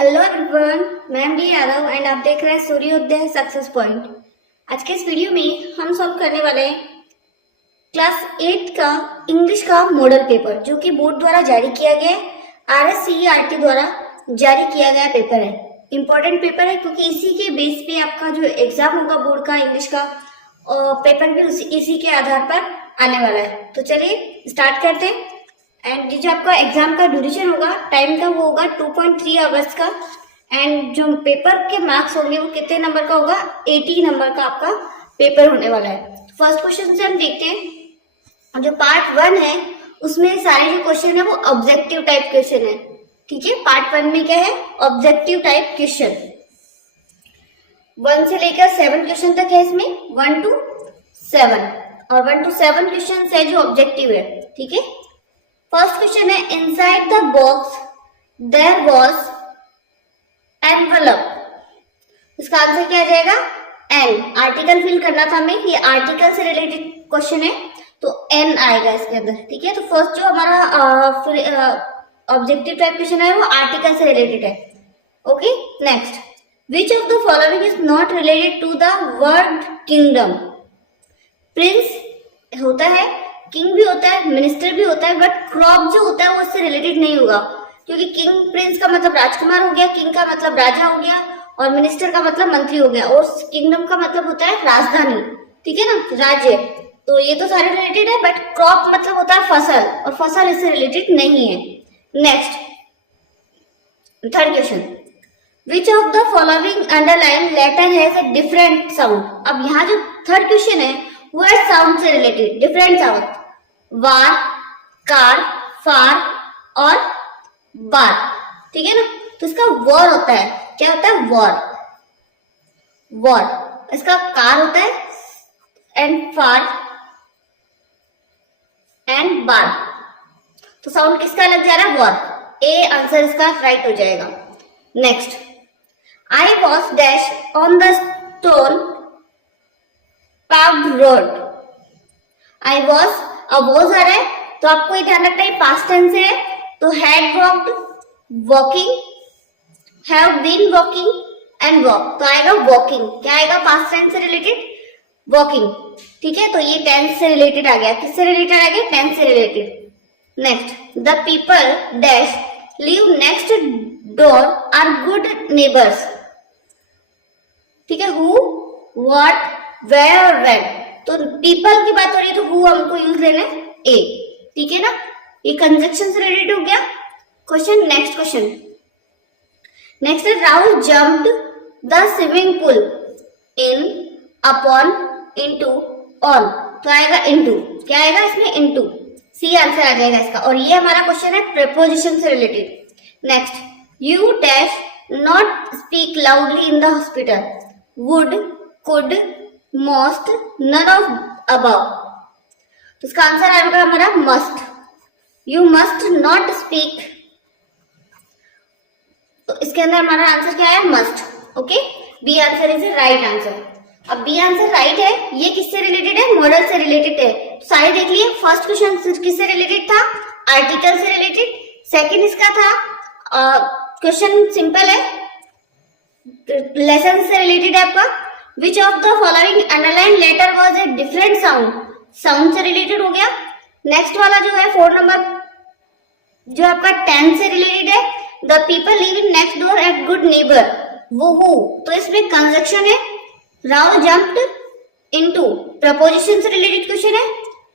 Hello everyone, मैं M D Yadav and आप देख रहे हैं सूर्योदय सक्सेस पॉइंट। आज के इस वीडियो में हम सॉल्व करने वाले हैं क्लास 8 का इंग्लिश का मॉडल पेपर, जो कि बोर्ड द्वारा जारी किया गया है। RSCERT द्वारा जारी किया गया पेपर है। इम्पोर्टेंट पेपर है क्योंकि इसी के बेस पे आपका जो एग्जाम होगा बोर्ड का इंग्लिश का पेपर भी इसी के आधार पर आने वाला है। तो चलिए स्टार्ट करते हैं। एंड जो आपका एग्जाम का ड्यूरेशन होगा टाइम का वो होगा 2.3 आवर्स का। एंड जो पेपर के मार्क्स होंगे वो कितने नंबर का होगा, 80 नंबर का आपका पेपर होने वाला है। फर्स्ट क्वेश्चन से हम देखते हैं। जो पार्ट 1 है उसमें सारे जो क्वेश्चन है वो ऑब्जेक्टिव टाइप क्वेश्चन है। ठीक है, पार्ट 1 में क्या है, ऑब्जेक्टिव टाइप क्वेश्चन। 1 से लेकर 7 क्वेश्चन तक है इसमें, 1 to 7 और 1 to 7 क्वेश्चन है जो ऑब्जेक्टिव है। ठीक है, फर्स्ट क्वेश्चन है, inside the box there was envelope. इसका आंसर क्या आ जाएगा, एन। आर्टिकल फिल करना था हमें, ये आर्टिकल से रिलेटेड क्वेश्चन है तो एन आएगा इसके अंदर। ठीक है, तो फर्स्ट जो हमारा ऑब्जेक्टिव टाइप क्वेश्चन है वो आर्टिकल से रिलेटेड है। Okay, next, which of the following is not related to the word kingdom. Prince होता है, किंग भी होता है, मिनिस्टर भी होता है, बट क्रॉप जो होता है वो उससे रिलेटेड नहीं होगा, क्योंकि किंग प्रिंस का मतलब राजकुमार हो गया, किंग का मतलब राजा हो गया और मिनिस्टर का मतलब मंत्री हो गया, और किंगडम का मतलब होता है राजधानी। ठीक है ना, राज्य। तो ये तो सारे रिलेटेड है, बट क्रॉप मतलब होता है फसल, और फसल इससे रिलेटेड नहीं है। Next, third question, which of the following underline letter has a different sound. अब यहाँ जो थर्ड क्वेश्चन है वो है साउंड से रिलेटेड, डिफरेंट साउंड। वार, कार, फार और बार। ठीक है ना, तो इसका वॉर होता है, क्या होता है, वॉर। वॉर इसका कार होता है, एंड फार एंड बार। तो साउंड किसका लग जा रहा है, वॉर। ए आंसर इसका राइट हो जाएगा। Next, I was dash on the stone paved road. I was, अब वॉज आ रहा है तो आपको ये ध्यान रखना है पास्ट टेंस है, तो had walked, walking, have been walking and walk, तो आएगा वॉकिंग। क्या आएगा, पास्ट टेंस से रिलेटेड, वॉकिंग। ठीक है, तो ये टेंस से रिलेटेड आ गया। किससे रिलेटेड आ गया, टेंस से related. Next, the people dash live next door are good neighbours. ठीक है, हु, व्हाट, वेयर और व्हेन। तो पीपल की बात हो रही है तो हु हमको यूज लेना है, ए। ठीक है ना, ये कंजक्शन से रिलेटेड हो गया क्वेश्चन। नेक्स्ट क्वेश्चन, नेक्स्ट है, Rahul jumped the swimming pool in, upon, into, on, तो आएगा इनटू। क्या आएगा इसमें, इनटू। सी आंसर आ जाएगा इसका। और ये हमारा क्वेश्चन है प्रीपोजिशन से related. Next, you dash not speak loudly in the hospital. Would, could, most, none of above. तो इसका आंसर आएगा हमारा must. You must not speak, तो इसके अंदर हमारा आंसर क्या है, must. Okay, B answer is right answer. अब बी आंसर राइट है, ये किससे रिलेटेड है, मॉडल से रिलेटेड है। सारे देख लिए। फर्स्ट क्वेश्चन किससे रिलेटेड था, आर्टिकल से रिलेटेड। सेकंड इसका था क्वेश्चन सिंपल है, लेसन से रिलेटेड है आपका। Which of the following underline letter was a different sound, sound से रिलेटेड हो गया। नेक्स्ट वाला जो है 4 नंबर जो आपका 10 से रिलेटेड है, the people live in next door eight good neighbour, वो हु, तो इसमें कंजक्शन है। राहुल जंप्ड इनटू, प्रपोजिशन से रिलेटेड क्वेश्चन है।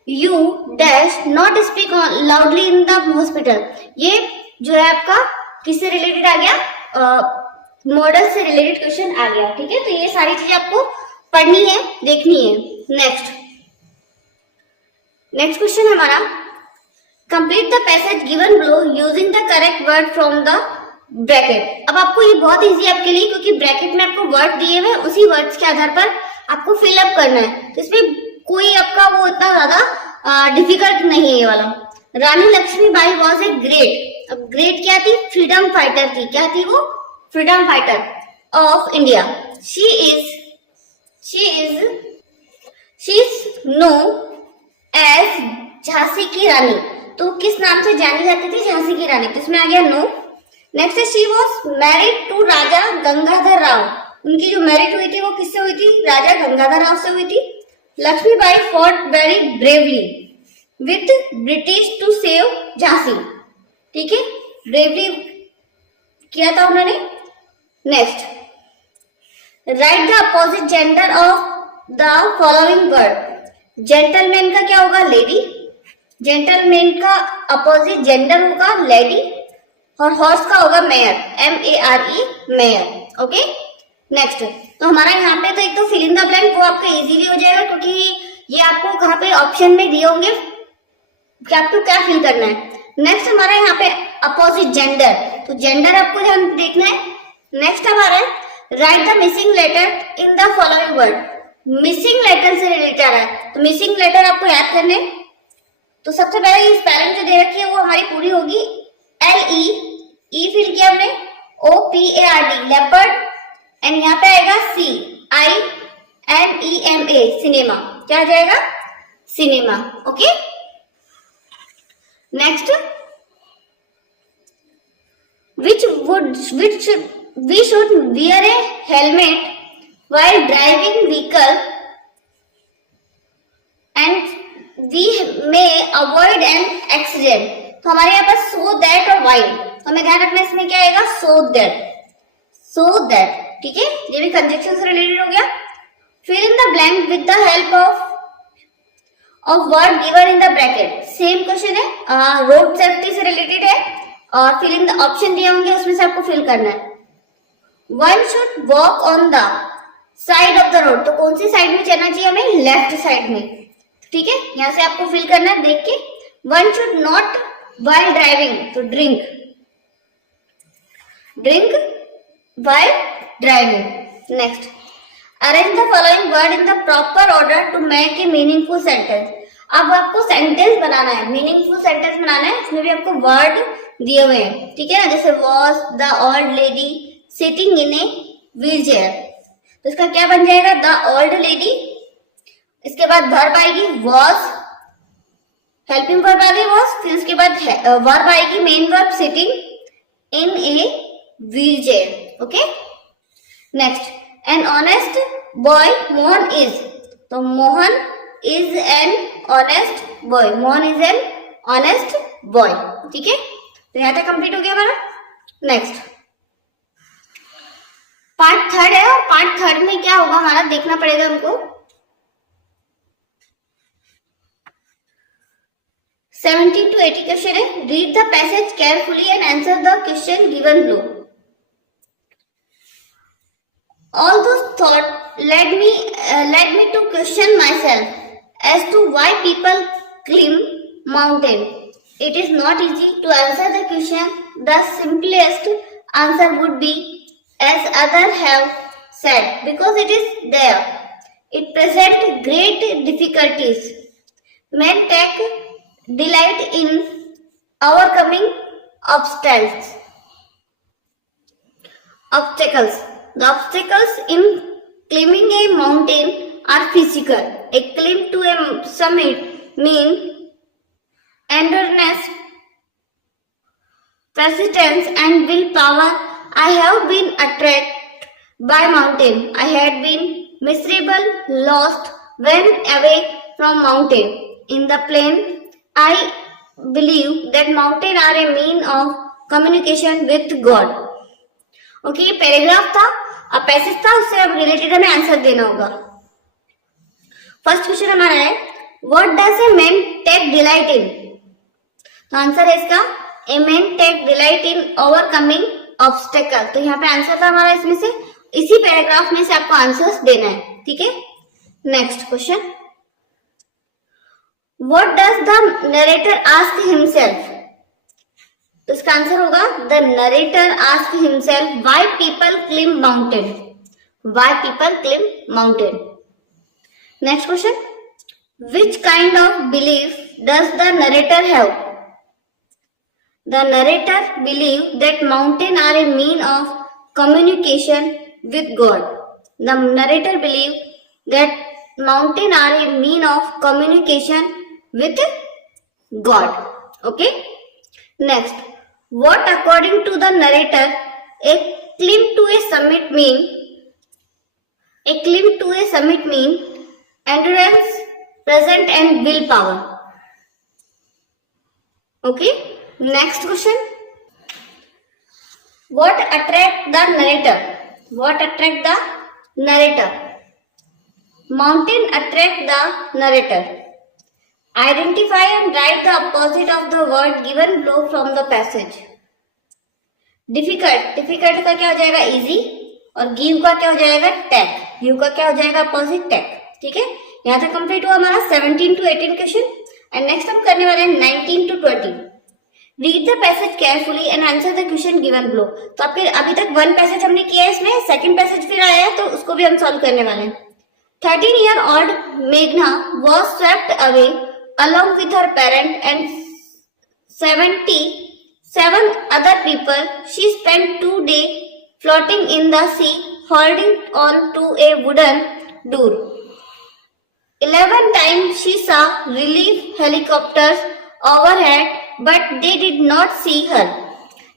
You dash not speak loudly in the hospital, ये जो है आपका किससे रिलेटेड आ गया, मॉडल से रिलेटेड क्वेश्चन आ गया। ठीक है, तो ये सारी चीजें आपको पढ़नी है, देखनी है। नेक्स्ट क्वेश्चन है हमारा, complete the passage given below using the correct word from the bracket. अब आपको ये बहुत इजी है आपके लिए, क्योंकि ब्रैकेट में आपको वर्ड दिए हुए, उसी वर्ड्स के आधार पर आपको फिलअप करना है। तो इसमें कोई आपका वो इतना ज्यादा डिफिकल्ट नहीं है ये वाला। Rani Lakshmibai was a great, अब ग्रेट क्या थी, फ्रीडम फाइटर थी। क्या थी वो, freedom fighter of India. She is known as Jhansi की रानी, तो किस नाम से जानी जाती थी, झांसी की रानी। तो इसमें आ गया नो। नेक्स्ट है शी वॉज मैरिड टू राजा गंगाधर राव। उनकी जो मैरिज हुई थी वो किससे हुई थी? राजा गंगाधर राव से हुई थी। Lakshmibai fought very bravely with British to save Jhansi. ठीक है, ब्रेवली किया था उन्होंने। Next, write the opposite gender of the following word. Gentleman का क्या होगा? लेडी। जेंटलमैन का अपोजिट जेंडर होगा लेडी, और हॉर्स का होगा mare, MERE, mare. Okay, next, तो हमारा यहाँ पे तो एक तो फिल इन द ब्लैंक वो आपका इजीली हो जाएगा, क्योंकि ये आपको कहाँ पे ऑप्शन में दिए होंगे कि आपको क्या फिल करना है। नेक्स्ट हमारा यहाँ पे अपोजिट जेंडर, तो जेंडर आपको ध्यान देखना है। नेक्स्ट हमारा write the missing letter in the following word. Missing letter से रिलेटेड आ रहा है, तो मिसिंग लेटर आपको याद करने। तो सबसे पहले ये स्पेलिंग जो दे रखी है वो हमारी पूरी होगी LE, E फिल किया हमने, OPARD लेपर्ड, एंड यहाँ पे आएगा CINEMA, सिनेमा। क्या आ जाएगा? Cinema. Okay, next, which we should wear a helmet while driving vehicle and we may avoid an accident। तो हमारे यहाँ पर so that और while, तो हमें ध्यान रखना इसमें क्या आएगा? so that। ठीक है, ये भी कंजक्शन से रिलेटेड हो गया। Fill in the blank with the help of word given in the bracket. Same question है, रोड सेफ्टी से रिलेटेड है, और फिल इन द ऑप्शन दिए होंगे उसमें से आपको फिल करना है। One should walk on the side of the road, तो कौन सी साइड में चलना चाहिए हमें? लेफ्ट साइड में। ठीक है, यहाँ से आपको फिल करना है देख के। One should not while driving, तो drink while driving। Next, arrange the following word in the proper order to make a meaningful sentence. अब आपको सेंटेंस बनाना है, मीनिंगफुल सेंटेंस बनाना है, इसमें भी आपको वर्ड दिए हुए हैं। ठीक है ना, जैसे was the old lady sitting in a wheel chair, तो इसका क्या बन जाएगा? The old lady. इसके बाद वर्ब आएगी वॉज, हेल्पिंग वर्ब आ गई वॉज, फिर उसके बाद वर्ब आएगी main verb sitting in a wheel chair. Okay, next, an honest boy Mohan is, तो Mohan is an honest boy, Mohan is an honest boy. ठीक है, तो यहाँ तक कंप्लीट हो गया हमारा। नेक्स्ट, पार्ट थर्ड है, और पार्ट थर्ड में क्या होगा हमारा देखना पड़ेगा हमको। 70 to 80 क्वेश्चन है। Read the passage carefully and answer the question given below. All those thoughts led me to question myself as to why people climb mountain. It is not easy to answer the question. The simplest answer would be as others have said, because it is there. It presents great difficulties. Men take delight in overcoming obstacles. The obstacles in climbing a mountain are physical. A climb to a summit means endurance, persistence, and willpower. I have been attracted by mountain. I had been miserable, lost when away from mountain. In the plain, I believe that mountain are a means of communication with God. Okay, ये paragraph था, अब passage था, उससे अब related हमें answer देना होगा। First question हमारा है what does a man take delight in, तो आंसर है इसका a man take delight in overcoming obstacle. तो यहाँ पे आंसर था हमारा इसमें से, इसी पैराग्राफ में से आपको आंसर्स देना है। ठीक है, next question, what does the narrator ask himself, तो इसका आंसर होगा the narrator ask himself why people climb mountain, why people climb mountain. Next question, which kind of belief does the narrator have, the narrator believe that mountain are a mean of communication with God, the narrator believe that mountain are a mean of communication with God. Okay, next, What, according to the narrator, a climb to a summit mean? A climb to a summit mean endurance, present, and willpower. Okay. Next question. What attract the narrator? What attract the narrator? Mountain attract the narrator. Identify and write the opposite of the word given below from the passage. Difficult. Difficult का क्या हो जाएगा? Easy. और give का क्या हो जाएगा? Tech. Give का क्या हो जाएगा? Opposite tech. ठीक है, यहाँ तक कंप्लीट हुआ हमारा 17 to 18 क्वेश्चन. एंड नेक्स्ट हम करने वाले हैं 19 to 20. Read the passage carefully and answer the question given below. तो आपके अभी तक वन पैसेज हमने किया है, इसमें सेकंड पैसेज फिर आया है, तो उसको भी हम सॉल्व करने वाले हैं. 13-year-old Meghna was swept away along with her parent and 77 other people. She spent 2 days floating in the sea, holding on to a wooden door. 11 times she saw relief helicopters overhead, but they did not see her.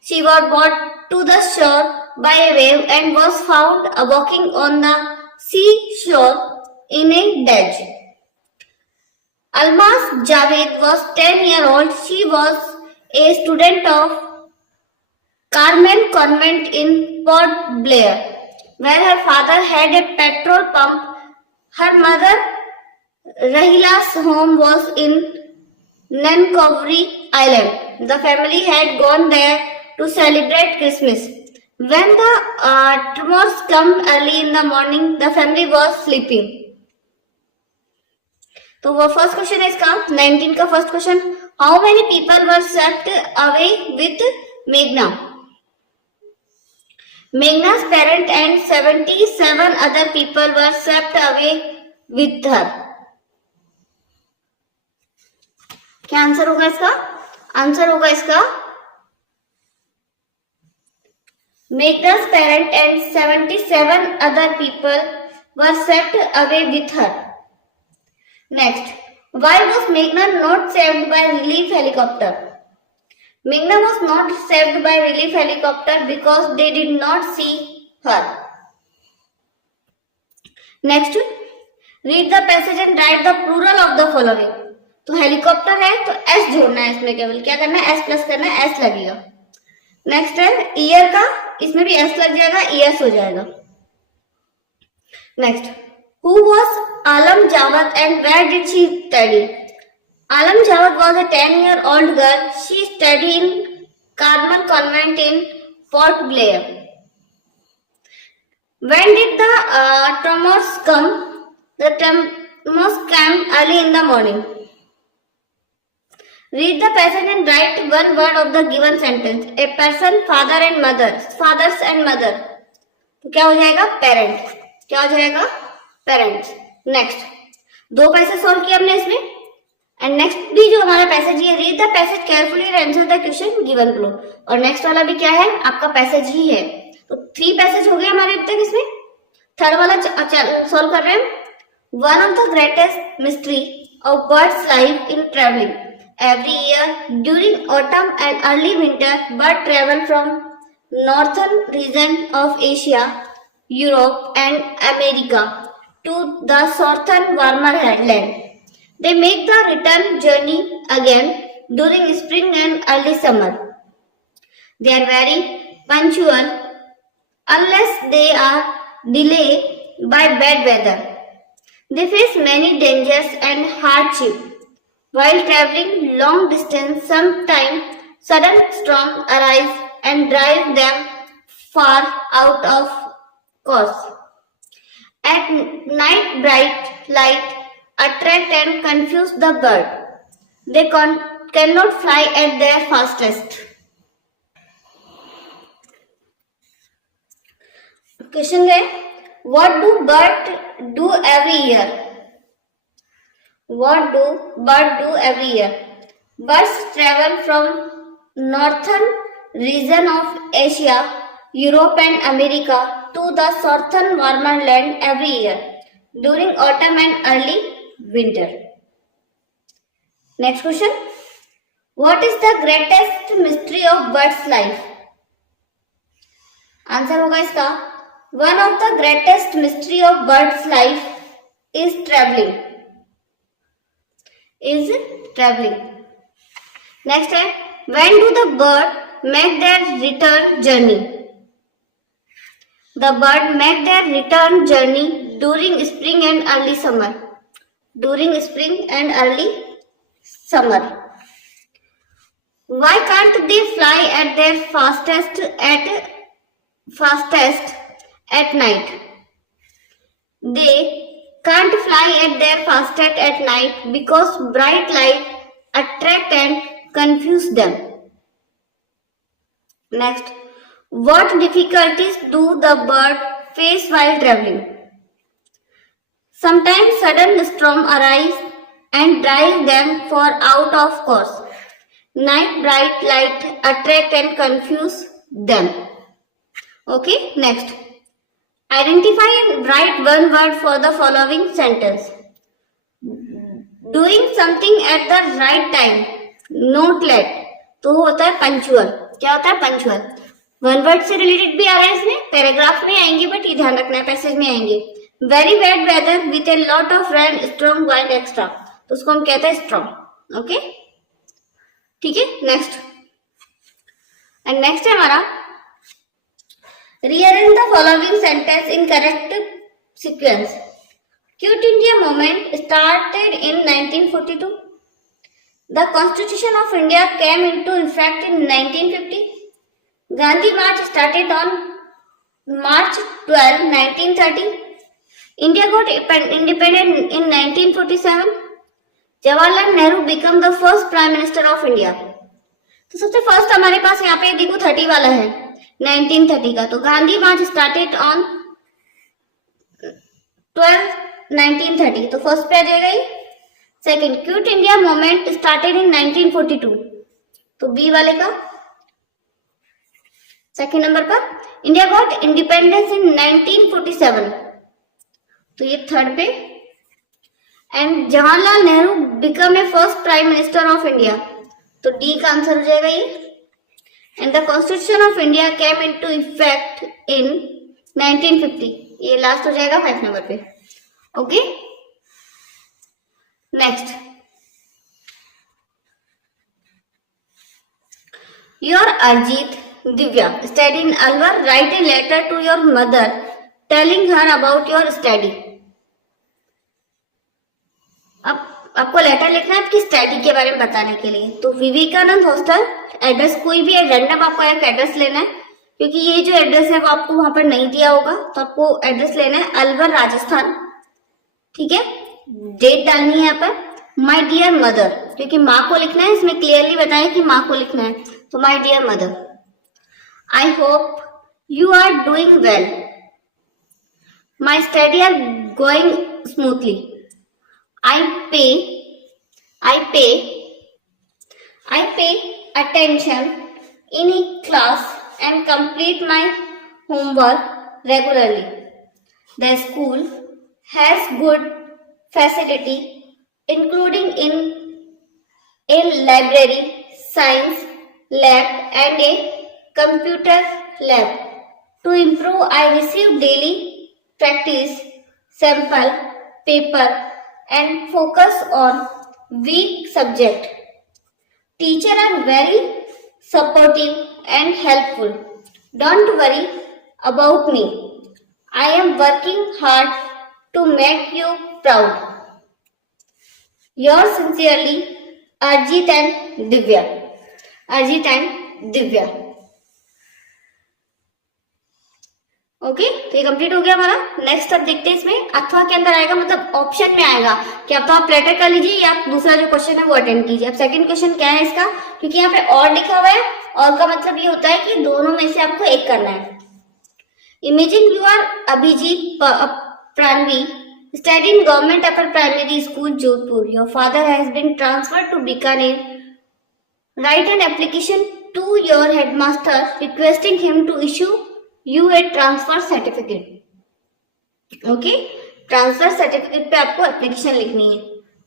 She was brought to the shore by a wave and was found walking on the seashore in a dodge. Almas Javed was 10-year-old. She was a student of Carmel Convent in Port Blair, where her father had a petrol pump. Her mother, Rahila's home was in Nankovri Island. The family had gone there to celebrate Christmas. When the tremors came early in the morning, the family was sleeping. तो वो first question है इसका 19 का first question. How many people were swept away with मेघना? Meghna's parent and 77 other people were swept away with her. क्या answer होगा इसका? Answer होगा इसका Meghna's parent and 77 other people were swept away with her. Next, why was Meghna not saved by relief helicopter? Meghna was not saved by relief helicopter because they did not see her. Next, read the passage and write the plural of the following. तो helicopter है तो S जोड़ना है इसमें, केवल क्या करना है? एस प्लस करना है, एस लगेगा. नेक्स्ट है ईयर का, इसमें भी एस लग जाएगा, ईयर्स हो जाएगा. Next, who was Alam Jawad and where did she study? Alam Jawad was a 10-year-old girl. She studied in Carmel Convent in Port Blair. When did the tremors come? The tremors came early in the morning. Read the passage and write one word of the given sentence. A person, father and mother. Fathers and mother. तो क्या हो जाएगा? Parent. क्या हो जाएगा? Parents. Next. दो पैसे solve किए हमने इसमें. एंड नेक्स्ट भी जो हमारा पैसेज है, read the passage carefully and answer the question given below. और नेक्स्ट वाला भी क्या है? आपका पैसेज ही है. तो 3 पैसेज हो गए हमारे अब तक इसमें. थर्ड वाला सॉल्व कर रहे हैं. One of the greatest mystery of birds life in travelling. Every year during autumn and early winter bird travel from northern region of Asia, Europe and America to the southern warmer land. They make the return journey again during spring and early summer. They are very punctual unless they are delayed by bad weather. They face many dangers and hardship while traveling long distance. Sometimes sudden storms arise and drive them far out of course. At night, bright light attract and confuse the bird. They cannot fly at their fastest. Question है, what do birds do every year? What do birds do every year? Birds travel from northern region of Asia, Europe and America to the southern warmer land every year during autumn and early winter. Next question. What is the greatest mystery of bird's life? Answer होगा इसका one of the greatest mystery of bird's life is traveling. Next है when do the bird make their return journey? The bird make their return journey during spring and early summer. Why can't they fly at their fastest at night? They can't fly at their fastest at night because bright light attract and confuse them. Next, what difficulties do the bird face while traveling? Sometimes sudden storm arise and drive them for out of course. Night bright light attract and confuse them. Okay, next. Identify and write one word for the following sentence. Doing something at the right time, not late. तो होता है punctual. क्या होता है punctual? One word से related भी आ रहा है इसमें, पैराग्राफ में आएंगे बट ये ध्यान रखना है पैसेज में आएंगे. Very bad weather with a lot of rain strong wind extra, तो उसको हम कहते हैं स्ट्रॉन्ग. ओके ठीक है. नेक्स्ट एंड नेक्स्ट है हमारा rearrange the following sentence in correct sequence. Quit India movement started in 1942. The Constitution of India came into effect in 1950. Gandhi March started on March 12, 1930. India got independent in 1947. Jawaharlal Nehru became the first Prime Minister of India. तो सबसे first हमारे पास यहाँ पे देखो 30 वाला है 1930 का, तो गांधी मार्च स्टार्टेड ऑन 12 1930, तो फर्स्ट पे आ जाएगा ये. Second, quit India movement started in 1942, तो बी वाले का सेकंड नंबर पर. इंडिया गॉट इंडिपेंडेंस इन 1947, तो ये थर्ड पे. And Jawaharlal Nehru become a first prime minister of India, तो डी का आंसर हो जाएगा ये. And the Constitution of India came into effect in 1950, ये लास्ट हो जाएगा 5 नंबर पे. Okay next, your Arjit Divya study in Alwar, write a letter to your mother telling her about your study. अब आपको letter लिखना है आपकी study के बारे में बताने के लिए. तो विवेकानंद हॉस्टल एड्रेस, कोई भी रैंडम आपको एक एड्रेस लेना है, क्योंकि ये जो एड्रेस है वो आपको वहां पर नहीं दिया होगा, तो आपको एड्रेस लेना है अलवर राजस्थान. ठीक है, डेट डालनी है यहाँ पर माय डियर मदर, क्योंकि माँ को लिखना है, इसमें क्लियरली बताया कि माँ को लिखना है, तो my dear mother. I hope you are doing well. My study are going smoothly. I pay attention in class and complete my homework regularly. The school has good facility, including in a library, science lab and a computer lab. To improve, I receive daily practice, sample paper and focus on weak subject. Teacher are very supportive and helpful. Don't worry about me. I am working hard to make you proud. Yours sincerely, Arjit and Divya. Arjit and Divya. Okay तो ये complete हो गया हमारा. Next अब देखते हैं इसमें अथवा के अंदर आएगा, मतलब ऑप्शन में आएगा कि अब तो आप लेटर कर लीजिए या आप दूसरा जो क्वेश्चन है वो अटेंड कीजिए. अब सेकंड क्वेश्चन क्या है इसका, क्योंकि यहाँ पे और लिखा हुआ है, और का मतलब ये होता है कि दोनों में से आपको एक करना है. Imagine you are Abhijit Pranavi study in government upper primary school Jodhpur. Your father has been transferred to Bikaner. Write an application to your headmaster requesting him to issue you a transfer certificate. Okay, transfer certificate पे आपको application लिखनी है,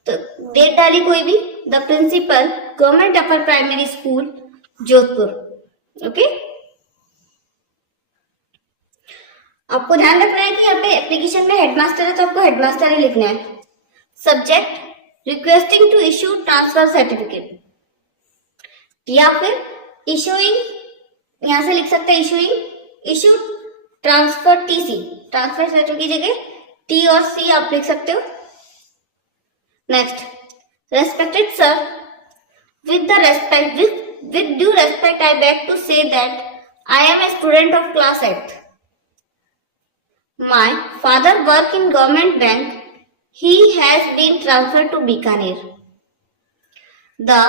तो date डाली कोई भी the principal, government upper primary school, Jodhpur. Okay, आपको ध्यान रखना है कि यहाँ पे एप्लीकेशन में हेडमास्टर है तो आपको हेडमास्टर ही लिखना है। Subject, requesting to issue transfer certificate, या फिर इशूइंग, यहां से लिख सकते हैं issuing, issue transfer TC, transfer certificate की जगह टी और सी आप लिख सकते हो। Next, respected sir, with due respect I beg to say that I am a student of class 8th. My father work in government bank. He has been transferred to Bikaner. The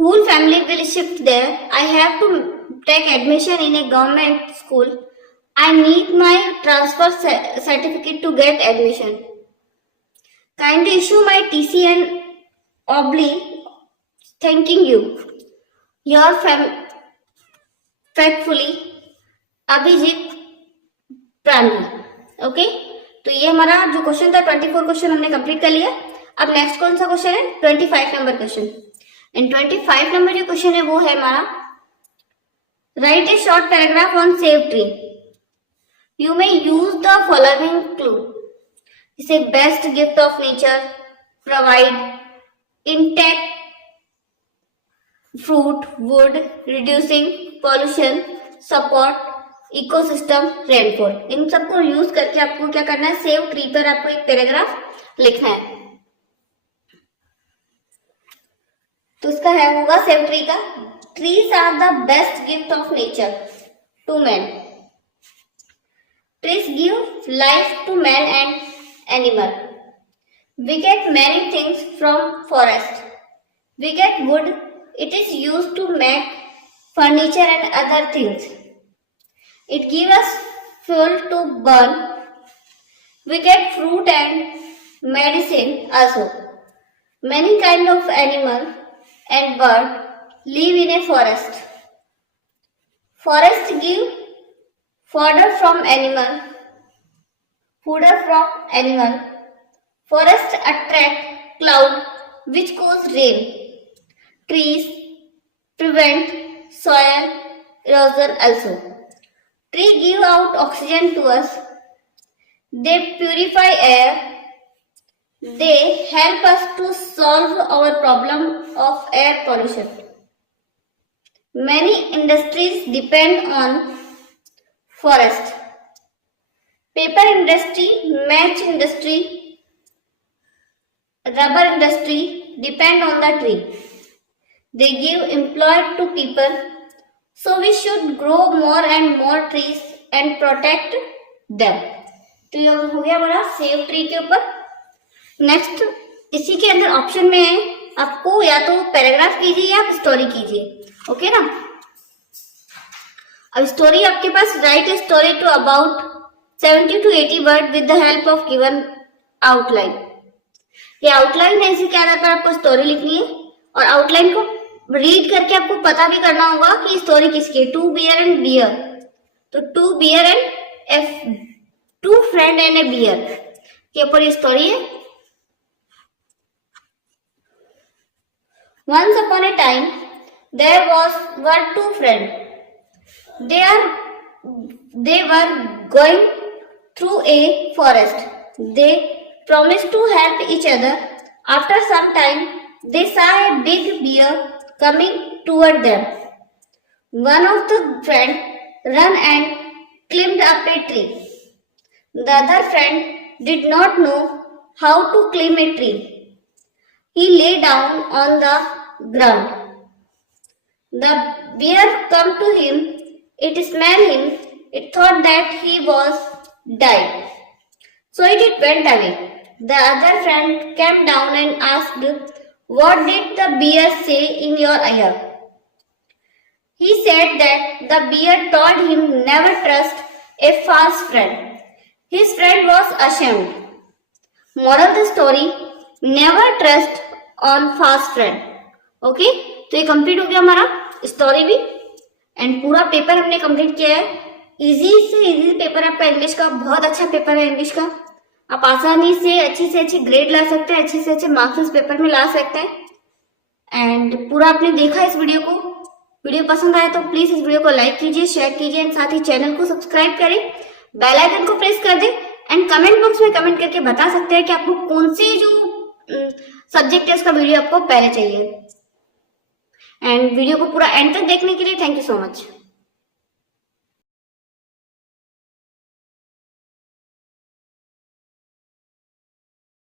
whole family will shift there. I have to take admission in a government school. I need my transfer certificate to get admission. Kindly issue my TC and thanking you. Your faithfully, Abhijeet Prani. Okay, तो ये हमारा जो question था 24 question हमने complete कर लिया। अब next कौन सा क्वेश्चन है? 25 नंबर क्वेश्चन। एंड 25 नंबर जो क्वेश्चन है वो है हमारा, write a short paragraph on save tree. You may use the following clue, जैसे best gift of nature, provide, intact fruit, wood, reducing pollution, support ecosystem, rainfall। इन सबको यूज करके आपको क्या करना है? सेव ट्री पर आपको एक पैराग्राफ लिखना है। तो इसका है होगा सेव ट्री का, trees are the best gift of nature to man. Trees give life to man and animal. We get many things from forest. We get wood, it is used to make furniture and other things. It gives us fuel to burn. We get fruit and medicine also. Many kinds of animal and bird live in a forest. Forest give fodder from animal. Forest attract cloud which cause rain. Trees prevent soil erosion also. Trees give out oxygen to us. They purify air. They help us to solve our problem of air pollution. Many industries depend on forest. Paper industry, match industry, rubber industry depend on the tree. They give employment to people, so we should grow more and more trees and protect them. तो ये हो गया हमारा save tree के ऊपर। Next, इसी के अंदर ऑप्शन में है आपको या तो पैराग्राफ कीजिए या स्टोरी कीजिए। ओके ना, अब स्टोरी आपके पास, write a story to about 70 to 80 word with the help of given outline. ये आउटलाइन है, इसी के आधार पर आपको स्टोरी लिखनी है और आउटलाइन को रीड करके आपको पता भी करना होगा कि स्टोरी किसकी है। टू बियर एंड बियर, तो two bear and two friend and a bear के ऊपर ये स्टोरी है। Once upon a time there were two friend. They were going through a forest. They promised to help each other. After some time, they saw a big bear coming toward them. One of the friends ran and climbed up a tree. The other friend did not know how to climb a tree. He lay down on the ground. The bear came to him. It smelled him. It thought that he was dead. So it went away. The other friend came down and asked, "What did the bear say in your ear?" He said that the bear told him never trust a false friend. His friend was ashamed. Moral of the story, never trust on false friend. Okay? तो ये complete हो गया हमारा story भी and पूरा paper हमने complete किया है। इजी से इजी पेपर आपका इंग्लिश का, बहुत अच्छा पेपर है इंग्लिश का। आप आसानी से अच्छी ग्रेड ला सकते हैं, अच्छे से अच्छे मार्क्स इस पेपर में ला सकते हैं। एंड पूरा आपने देखा इस वीडियो को। वीडियो पसंद आया तो प्लीज इस वीडियो को लाइक कीजिए, शेयर कीजिए एंड साथ ही चैनल को सब्सक्राइब करें, बेल आइकन को प्रेस कर दें एंड कमेंट बॉक्स में कमेंट करके बता सकते हैं कि आपको कौन से जो सब्जेक्ट है उसका वीडियो आपको पहले चाहिए। एंड वीडियो को पूरा एंड तक देखने के लिए थैंक यू सो मच।